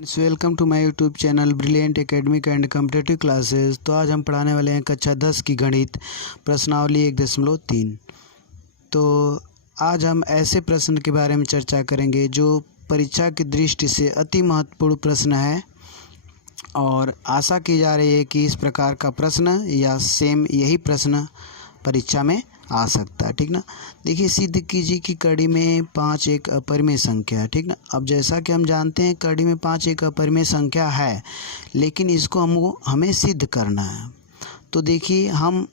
Welcome to my YouTube channel brilliant academic and competitive classes. तो आज हम पढ़ाने वाले हैं कक्षा 10 की गणित प्रश्नावली 1.3। तो आज हम ऐसे प्रश्न के बारे में चर्चा करेंगे जो परीक्षा की दृष्टि से अति महत्वपूर्ण प्रश्न है और आशा की जा रही है कि इस प्रकार का प्रश्न या सेम यही प्रश्न परीक्षा में आ सकता है। ठीक ना। देखिए, सिद्ध कीजिए कि कड़ी में 5 एक अपरिमेय संख्या है। ठीक ना। अब जैसा कि हम जानते हैं कड़ी में 5 एक अपरिमेय संख्या है, लेकिन इसको हमें सिद्ध करना है। तो देखिए, हम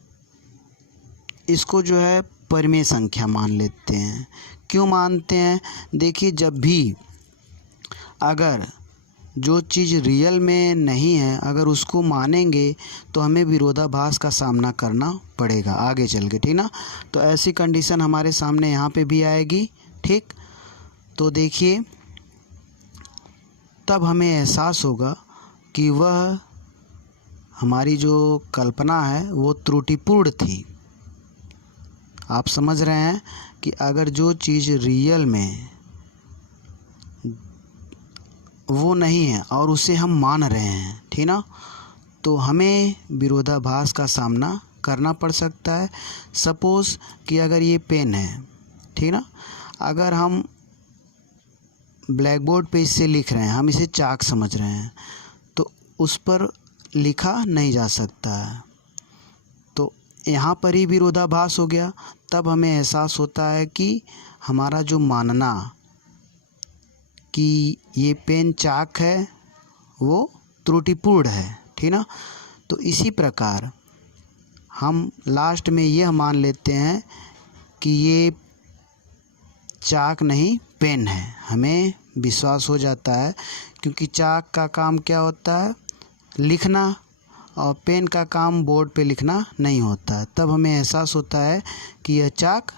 इसको जो है परिमेय संख्या मान लेते हैं। क्यों मानते हैं? देखिए, जब भी अगर जो चीज़ रियल में नहीं है अगर उसको मानेंगे तो हमें विरोधाभास का सामना करना पड़ेगा आगे चल के। ठीक ना। तो ऐसी कंडीशन हमारे सामने यहाँ पे भी आएगी। ठीक। तो देखिए, तब हमें एहसास होगा कि वह हमारी जो कल्पना है वो त्रुटिपूर्ण थी। आप समझ रहे हैं कि अगर जो चीज़ रियल में वो नहीं है और उसे हम मान रहे हैं, ठीक ना, तो हमें विरोधाभास का सामना करना पड़ सकता है। सपोज़ कि अगर ये पेन है, ठीक ना, अगर हम ब्लैक बोर्ड पे इससे लिख रहे हैं, हम इसे चाक समझ रहे हैं, तो उस पर लिखा नहीं जा सकता है। तो यहाँ पर ही विरोधाभास हो गया। तब हमें एहसास होता है कि हमारा जो मानना कि ये पेन चाक है वो त्रुटिपूर्ण है। ठीक ना। तो इसी प्रकार हम लास्ट में यह मान लेते हैं कि ये चाक नहीं पेन है। हमें विश्वास हो जाता है क्योंकि चाक का काम क्या होता है? लिखना, और पेन का काम बोर्ड पे लिखना नहीं होता। तब हमें एहसास होता है कि यह चाक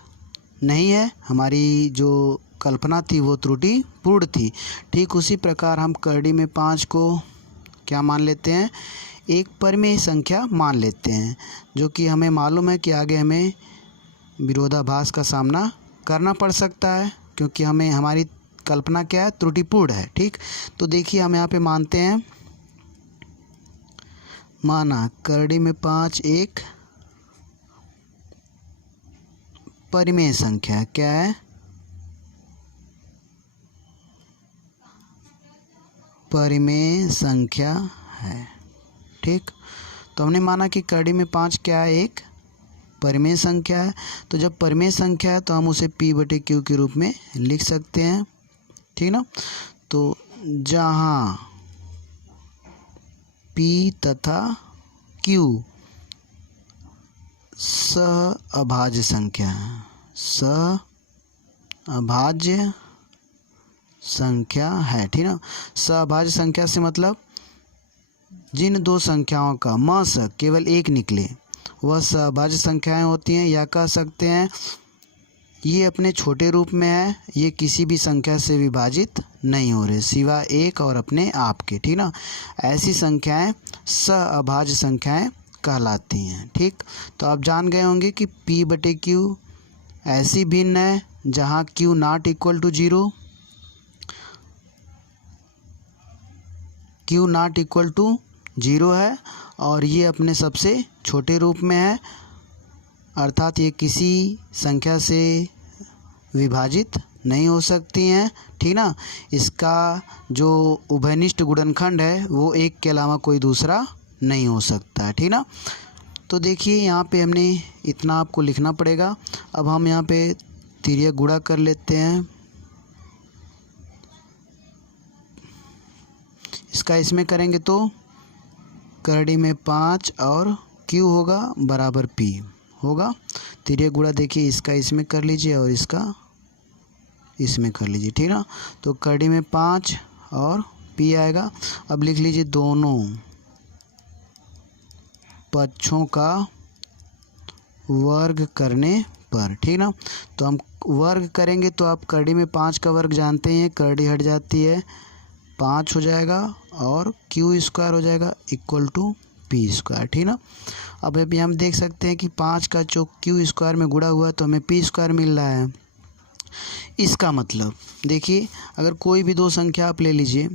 नहीं है, हमारी जो कल्पना थी वो त्रुटिपूर्ण थी। ठीक उसी प्रकार हम कड़ी में 5 को क्या मान लेते हैं? एक परिमेय संख्या मान लेते हैं, जो कि हमें मालूम है कि आगे हमें विरोधाभास का सामना करना पड़ सकता है क्योंकि हमें हमारी कल्पना क्या है? त्रुटिपूर्ण है। ठीक। तो देखिए, हम यहाँ पे मानते हैं, माना कड़ी में 5 एक परिमेय संख्या। क्या है? परिमेय संख्या है। ठीक। तो हमने माना कि कड़ी में 5 क्या है? एक परिमेय संख्या है। तो जब परिमेय संख्या है तो हम उसे P/Q के रूप में लिख सकते हैं। ठीक ना। तो जहाँ P तथा Q सहअभाज्य संख्या है, सहअभाज्य संख्या है। ठीक ना। सहअभाज्य संख्या से मतलब जिन दो संख्याओं का म से केवल एक निकले वह सहअभाज्य संख्याएं होती हैं, या कह सकते हैं ये अपने छोटे रूप में है, ये किसी भी संख्या से विभाजित नहीं हो रहे सिवाय एक और अपने आप के। ठीक ना। ऐसी संख्याएं सहअभाज्य संख्याएं कहलाती हैं। ठीक। तो आप जान गए होंगे कि P/Q ऐसी भिन्न है जहां Q not equal to 0, Q not equal to 0 है और ये अपने सबसे छोटे रूप में है, अर्थात ये किसी संख्या से विभाजित नहीं हो सकती हैं। ठीक ना। इसका जो उभयनिष्ठ गुणनखंड है वो एक के अलावा कोई दूसरा नहीं हो सकता है। ठीक ना। तो देखिए, यहाँ पे हमने इतना आपको लिखना पड़ेगा। अब हम यहाँ पे तिर्यक गुणा कर लेते हैं। इसका इसमें करेंगे तो कड़ी में 5 और Q होगा बराबर P होगा। तिर्यक गुणा देखिए, इसका इसमें कर लीजिए और इसका इसमें कर लीजिए। ठीक ना। तो कड़ी में 5 और P आएगा। अब लिख लीजिए दोनों पक्षों का वर्ग करने पर। ठीक ना। तो हम वर्ग करेंगे तो आप कड़ी में 5 का वर्ग जानते हैं, कड़ी हट जाती है, 5 हो जाएगा और Q² हो जाएगा इक्वल टू P²। ठीक ना। अब अभी हम देख सकते हैं कि 5 का जो Q² में गुणा हुआ तो हमें P² मिल रहा है। इसका मतलब देखिए, अगर कोई भी दो संख्या आप ले लीजिए,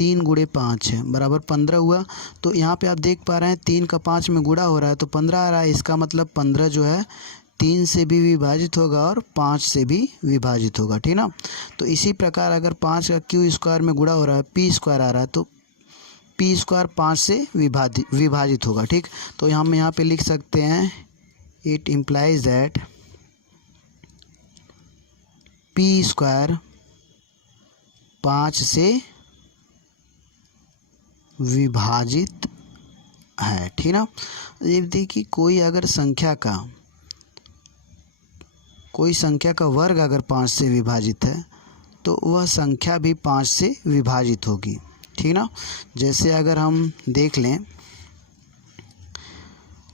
3 गुणे 5 है बराबर 15 हुआ। तो यहाँ पे आप देख पा रहे हैं 3 का 5 में गुणा हो रहा है तो 15 आ रहा है। इसका मतलब 15 जो है 3 से भी विभाजित होगा और 5 से भी विभाजित होगा, ठीक ना। तो इसी प्रकार अगर 5 का क्यू स्क्वायर में गुणा हो रहा है, पी स्क्वायर आ रहा है, तो पी स्क्वायर 5 से विभाजित होगा, ठीक। तो हम यहाँ पे लिख सकते हैं it implies that P square 5 से विभाजित है, ठीक ना। ये देखिए कोई संख्या का वर्ग अगर 5 से विभाजित है तो वह संख्या भी 5 से विभाजित होगी, ठीक ना। जैसे अगर हम देख लें,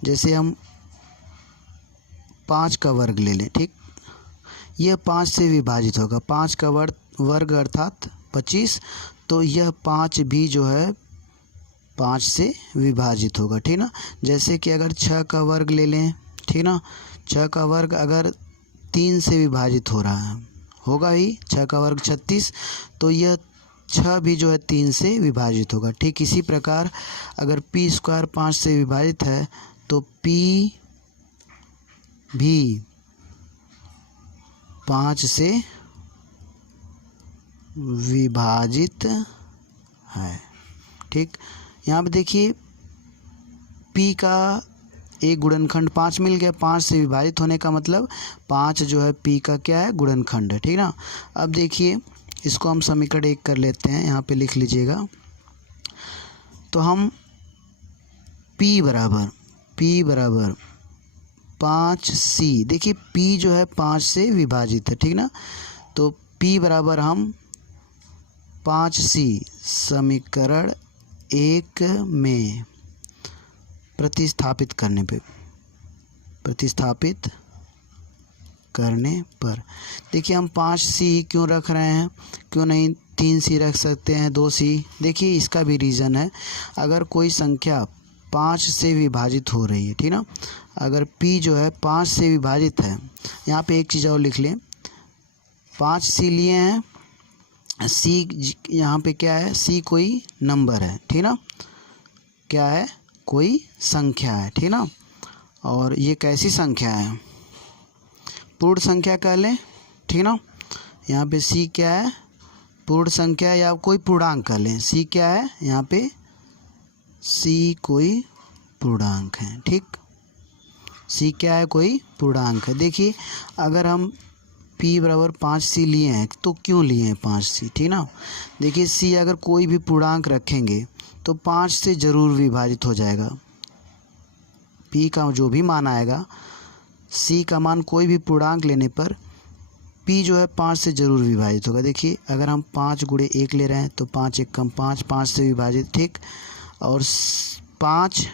जैसे हम 5 का वर्ग ले लें, ठीक, यह 5 से विभाजित होगा। 5 का वर्ग अर्थात 25, तो यह 5 भी जो है 5 से विभाजित होगा, ठीक ना। जैसे कि अगर 6 का वर्ग ले लें, ठीक ना, 6 का वर्ग अगर 3 से विभाजित हो रहा है, होगा ही, 6 का वर्ग 36, तो यह 6 भी जो है 3 से विभाजित होगा। ठीक इसी प्रकार अगर पी स्क्वायर 5 से विभाजित है तो पी भी 5 से विभाजित है, ठीक। यहाँ पे देखिए पी का एक गुणनखंड 5 मिल गया। 5 से विभाजित होने का मतलब 5 जो है पी का क्या है, गुणनखंड है, ठीक ना। अब देखिए इसको हम समीकरण 1 कर लेते हैं, यहाँ पे लिख लीजिएगा। तो हम P बराबर 5C, देखिए P जो है 5 से विभाजित है, ठीक ना। तो P बराबर हम 5C समीकरण 1 में प्रतिस्थापित करने पर देखिए हम 5C क्यों रख रहे हैं, क्यों नहीं 3C रख सकते हैं, 2C। देखिए इसका भी रीज़न है, अगर कोई संख्या 5 से विभाजित हो रही है, ठीक ना, अगर P जो है 5 से विभाजित है, यहाँ पे एक चीज़ और लिख लें, 5C लिए हैं, C यहाँ पे क्या है, C कोई नंबर है, ठीक ना, क्या है, कोई संख्या है, ठीक ना। और ये कैसी संख्या है, पूर्ण संख्या कह लें, ठीक ना। यहाँ पे C क्या है, पूर्ण संख्या या कोई पूर्णांक कह लें। C क्या है, यहाँ पे C कोई पूर्णांक है, ठीक। C क्या है, कोई पूर्णांक है। देखिए अगर हम P बराबर 5C लिए हैं तो क्यों लिए हैं 5C, ठीक ना। देखिए C अगर कोई भी पूर्णांक रखेंगे तो 5 से ज़रूर विभाजित हो जाएगा। P का जो भी मान आएगा, C का मान कोई भी पूर्णांक लेने पर P जो है 5 से ज़रूर विभाजित होगा। देखिए अगर हम 5 गुणे 1 ले रहे हैं तो 5 1 कम 5, 5 से विभाजित, ठीक। और 5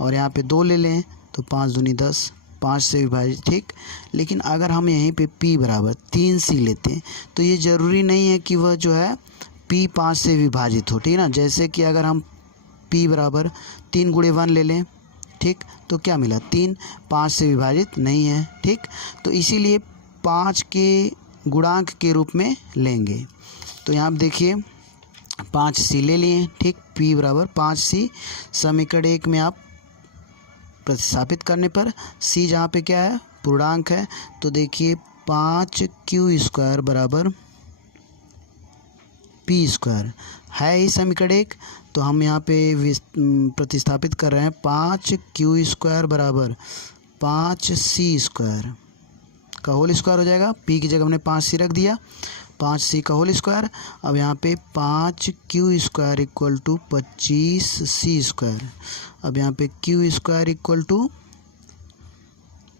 और यहाँ पे 2 ले लें तो 5 दूनी 10, 5 से विभाजित, ठीक। लेकिन अगर हम यहीं पे P बराबर 3C लेते हैं तो ये ज़रूरी नहीं है कि वह जो है P 5 से विभाजित हो, ठीक ना। जैसे कि अगर हम P बराबर 3 गुणे 1 ले लें, ठीक, तो क्या मिला, 3 5 से विभाजित नहीं है, ठीक। तो इसीलिए 5 के गुणांक के रूप में लेंगे। तो यहाँ पे देखिए 5C ले लिए, ठीक। P बराबर 5C समीकरण 1 में आप प्रतिस्थापित करने पर C जहाँ पे क्या है, पूर्णांक है, तो देखिए 5Q स्क्वायर बराबर P स्क्वायर है ही समीकरण 1। तो हम यहाँ पे प्रतिस्थापित कर रहे हैं, 5Q स्क्वायर बराबर 5C स्क्वायर का होल स्क्वायर हो जाएगा। P की जगह हमने 5C रख दिया, 5C का होल स्क्वायर। अब यहाँ पे 5Q square equal to 25C square. अब यहाँ पे Q स्क्वायर इक्वल टू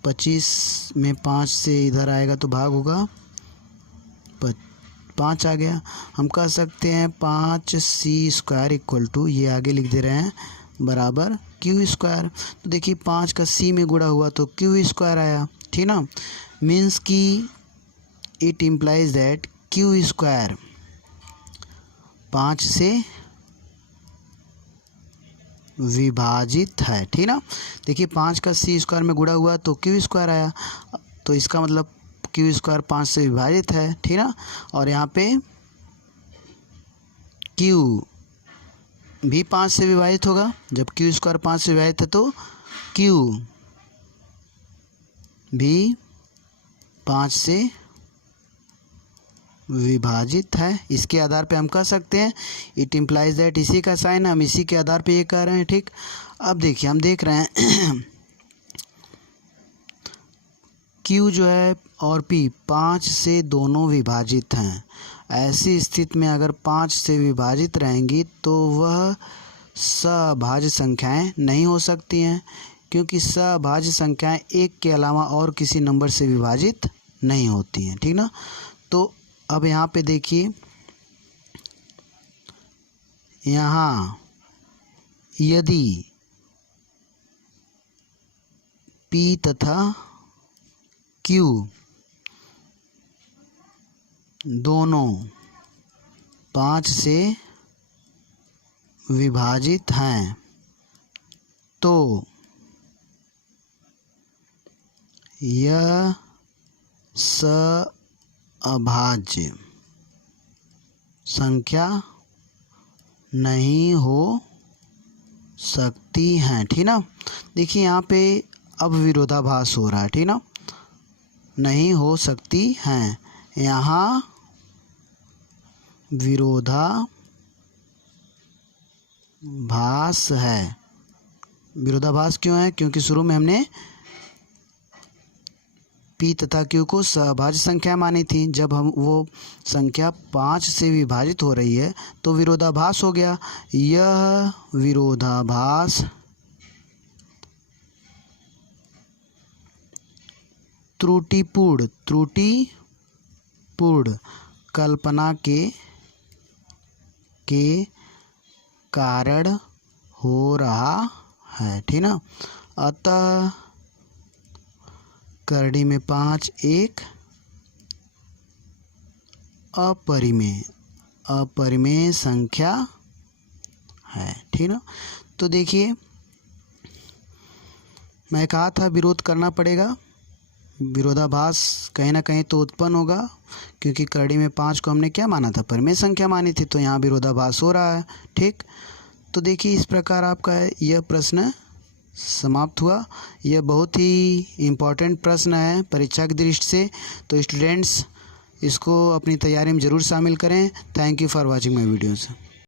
25 में 5 से इधर आएगा तो भाग होगा, 5 आ गया। हम कह सकते हैं 5C स्क्वायर इक्वल टू, ये आगे लिख दे रहे हैं, बराबर Q स्क्वायर। तो देखिए 5 का C में गुणा हुआ तो Q स्क्वायर आया, ठीक ना। मीन्स कि it implies that Q square 5 से विभाजित है, ठीक ना। देखिए 5 का C स्क्वायर में गुणा हुआ तो Q स्क्वायर आया, तो इसका मतलब Q स्क्वायर 5 से विभाजित है, ठीक ना। और यहाँ पे क्यू भी 5 से विभाजित होगा। जब क्यू स्क्वायर 5 से विभाजित है तो क्यू भी 5 से विभाजित है। इसके आधार पे हम कह सकते हैं इट इम्प्लाइज दैट, इसी का साइन, हम इसी के आधार पे ये कह रहे हैं। ठीक, अब देखिए हम देख रहे हैं Q जो है और P 5 से दोनों विभाजित हैं। ऐसी स्थिति में अगर 5 से विभाजित रहेंगी तो वह सभाज्य संख्याएं नहीं हो सकती हैं, क्योंकि सभाज्य संख्याएं एक के अलावा और किसी नंबर से विभाजित नहीं होती हैं। ठीक ना। तो अब यहाँ पे देखिए, यहाँ यदि P तथा Q दोनों 5 से विभाजित हैं तो यह सभाज्य संख्या नहीं हो सकती हैं। ठीक ना। देखिए यहाँ पे अब विरोधाभास हो रहा है। ठीक ना, नहीं हो सकती हैं, यहाँ विरोधाभास है। विरोधाभास क्यों है? क्योंकि शुरू में हमने P तथा Q को सभाज्य संख्या मानी थी। जब हम वो संख्या 5 से विभाजित हो रही है तो विरोधाभास हो गया। यह विरोधाभास त्रुटिपूर्ण कल्पना के कारण हो रहा है। ठीक ना। अतः करड़ी में 5 एक अपरिमेय संख्या है। ठीक ना। तो देखिए मैं कहा था विरोध करना पड़ेगा, विरोधाभास कहीं ना कहीं तो उत्पन्न होगा, क्योंकि करड़ी में 5 को हमने क्या माना था? परिमेय संख्या मानी थी, तो यहाँ विरोधाभास हो रहा है। ठीक, तो देखिए इस प्रकार आपका यह प्रश्न समाप्त हुआ। यह बहुत ही इम्पोर्टेंट प्रश्न है परीक्षा की दृष्टि से, तो स्टूडेंट्स इसको अपनी तैयारी में ज़रूर शामिल करें। Thank you for watching my videos.